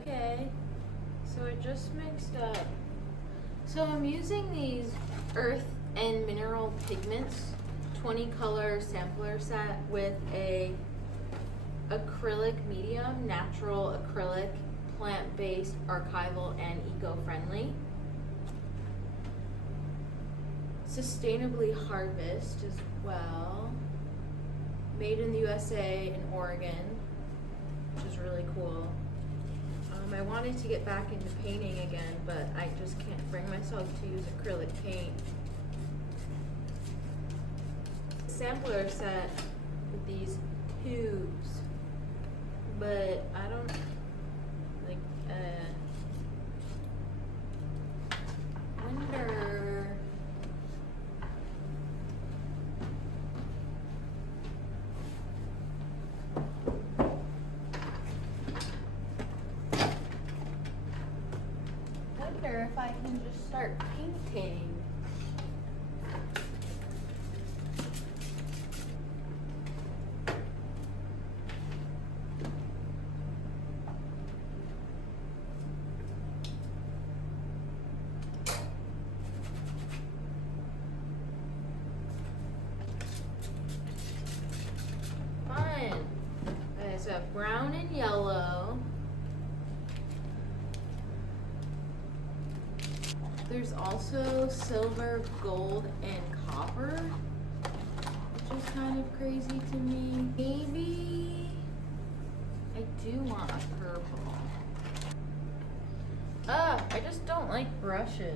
Okay, so it just mixed up. So I'm using these earth and mineral pigments, 20 color sampler set with a acrylic medium, natural acrylic, plant-based, archival, and eco-friendly. Sustainably harvest as well. Made in the USA in Oregon, which is really cool. I wanted to get back into painting again, but I just can't bring myself to use acrylic paint. Sampler set with these tubes, but I don't like. Wonder. If I can just start painting. Fun. Okay, so I have brown and yellow. There's also silver, gold, and copper, which is kind of crazy to me. Maybe I do want a purple. I just don't like brushes.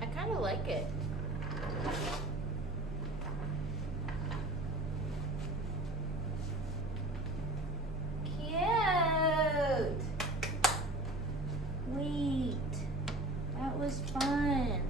I kind of like it. Was fun.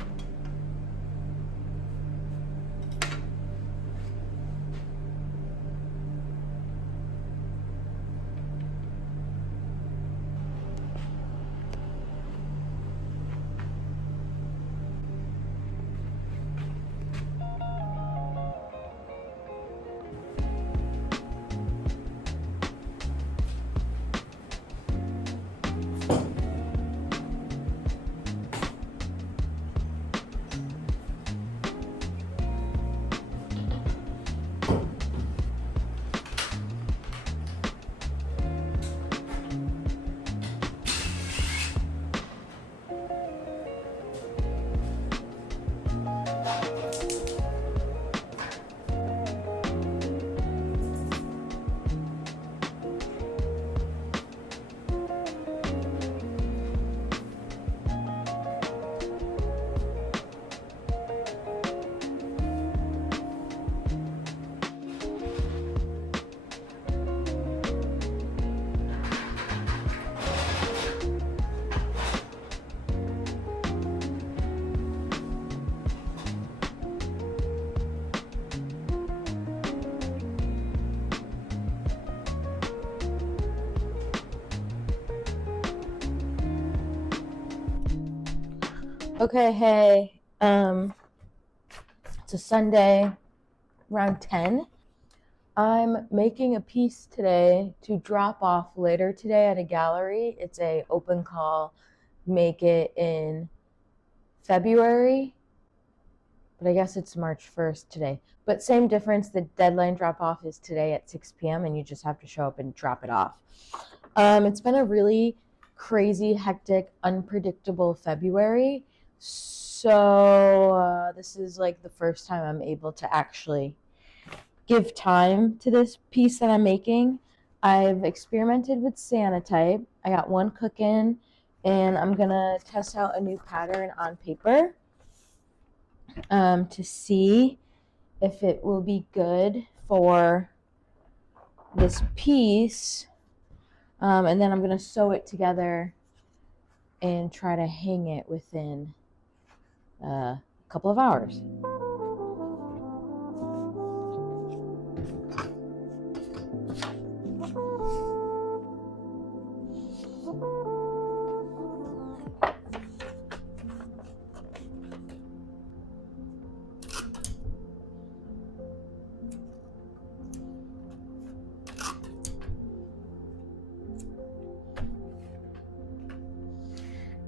Okay, hey, it's a Sunday, around 10. I'm making a piece today to drop off later today at a gallery. It's a open call, make it in February, but I guess it's March 1st today. But same difference, the deadline drop off is today at 6 p.m. and you just have to show up and drop it off. It's been a really crazy, hectic, unpredictable February. So this is like the first time I'm able to actually give time to this piece that I'm making. I've experimented with Sanotype. I got one cooking, and I'm gonna test out a new pattern on paper to see if it will be good for this piece. And then I'm gonna sew it together and try to hang it within a couple of hours.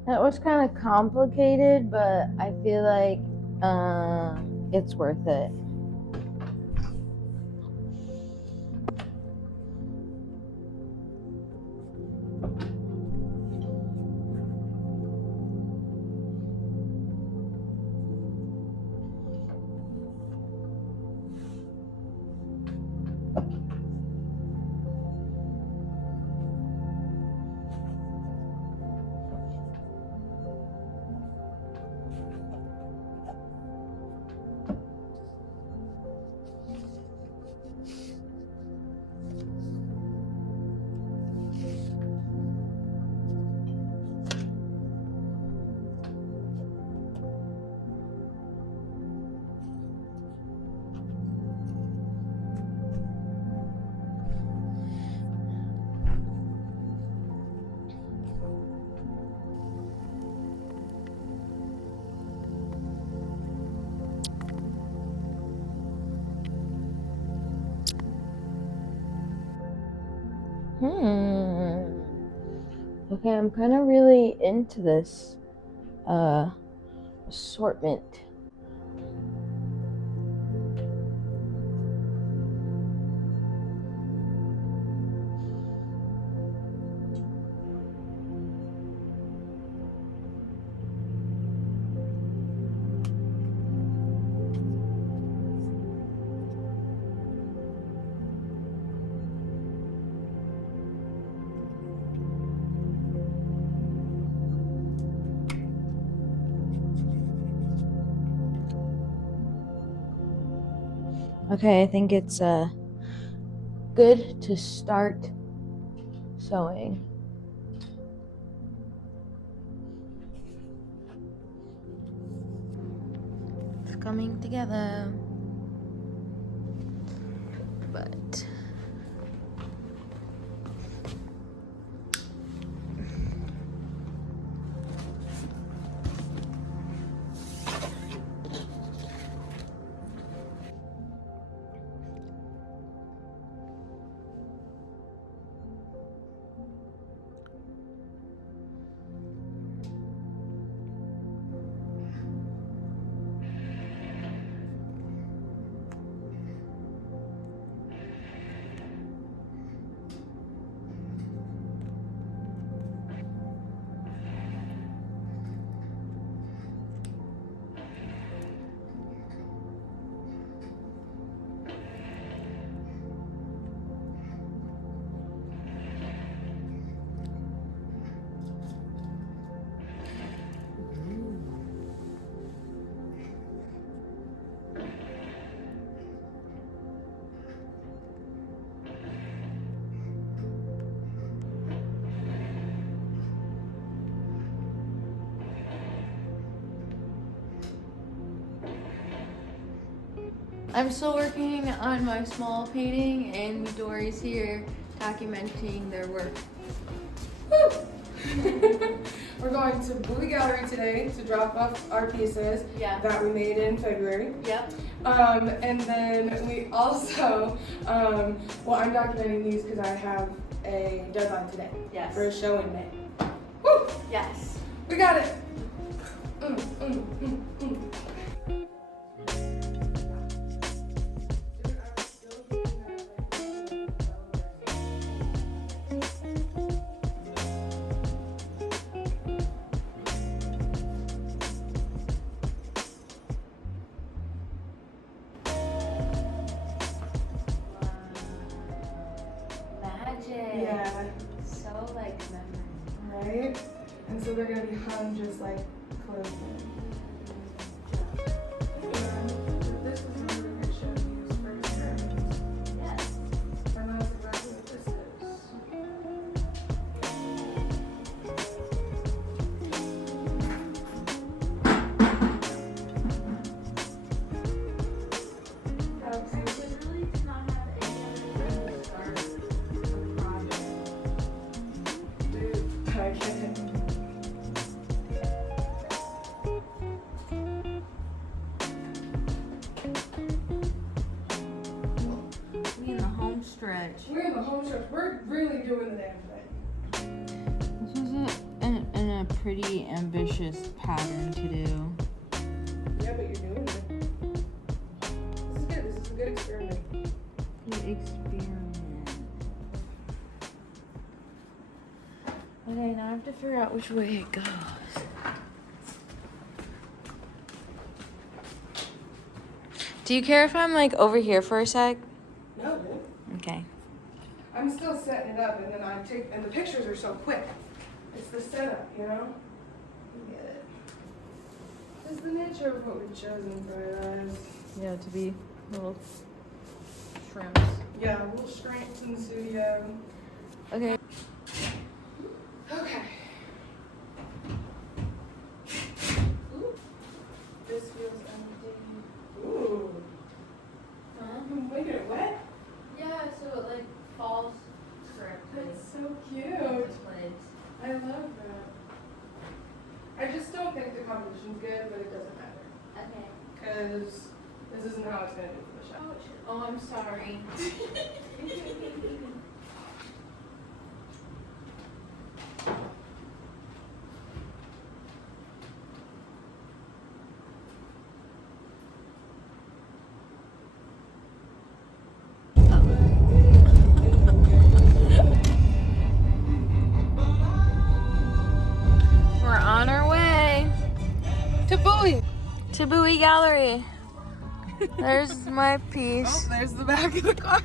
That was kind of complicated, but I feel like it's worth it. Okay, I'm kind of really into this assortment. Okay, I think it's good to start sewing. It's coming together, but I'm still working on my small painting, and Midori's here documenting their work. We're going to Wowie Gallery today to drop off our pieces that we made in February. Yep. And then we also, well, I'm documenting these because I have a deadline today. Yes. For a show in May. Woo! Yes. We got it. Yeah. So like memory. Right? And so they're going to be hung just like clothes. This is another good show to use for experiments. Yes. And that's exactly what this is. We're in the home stretch. We're really doing the damn thing. This is an pretty ambitious pattern to do. Yeah, but you're doing it. This is good. This is a good experiment. Good experiment. Okay, now I have to figure out which way it goes. Do you care if I'm like over here for a sec? No, dude. Okay. I'm still setting it up, and then and the pictures are so quick. It's the setup, you know? You get it. It's the nature of what we've chosen for our lives. Yeah, to be little shrimps. Yeah, little shrinks in the studio. Okay. Okay. Ooh. This feels empty. Ooh. Huh? You can make it wet? Yeah, so it like falls correctly. That's so cute. I love that. I just don't think the composition's good, but it doesn't matter. Okay. Because this isn't how it's going to be for the show. Oh, I'm sorry. We're on our way To Bowie. to Wowie Gallery. There's my Oh, piece. there's the back of the car.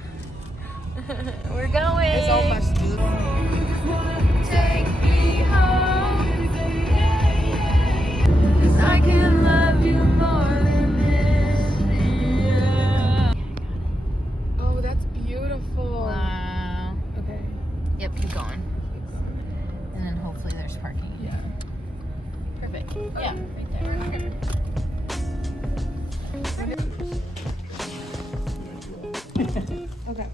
We're going. It's all much. Take me home. 'Cause I can love you more than this. Yeah. Oh, that's beautiful. Wow. Okay. Yep, keep going. And then hopefully there's parking. Yeah. Perfect. Yeah, right there. Okay.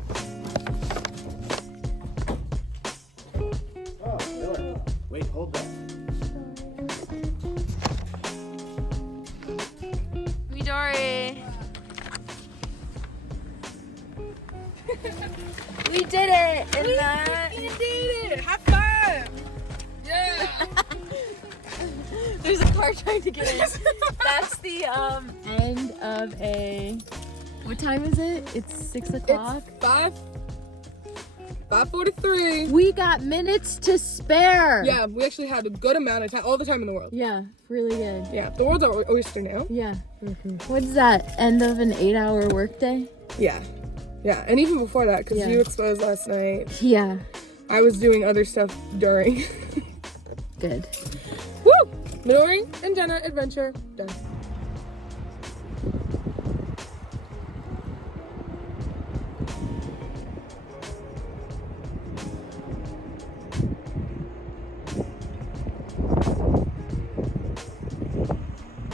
Oh, sure. Wait, hold that. Midori. We did it! And that. You did it! High five! Yeah! There's a car trying to get in. That's the end of a. What time is it? It's 6 o'clock. It's 5:43. We got minutes to spare. Yeah, we actually had a good amount of time, all the time in the world. Yeah, really good. Yeah, the world's our oyster now. Yeah. What's that? End of an 8-hour workday? Yeah. Yeah, and even before that, because Yeah. you exposed last night, Yeah. I was doing other stuff during. Good. Woo! Midori and Jenna adventure done.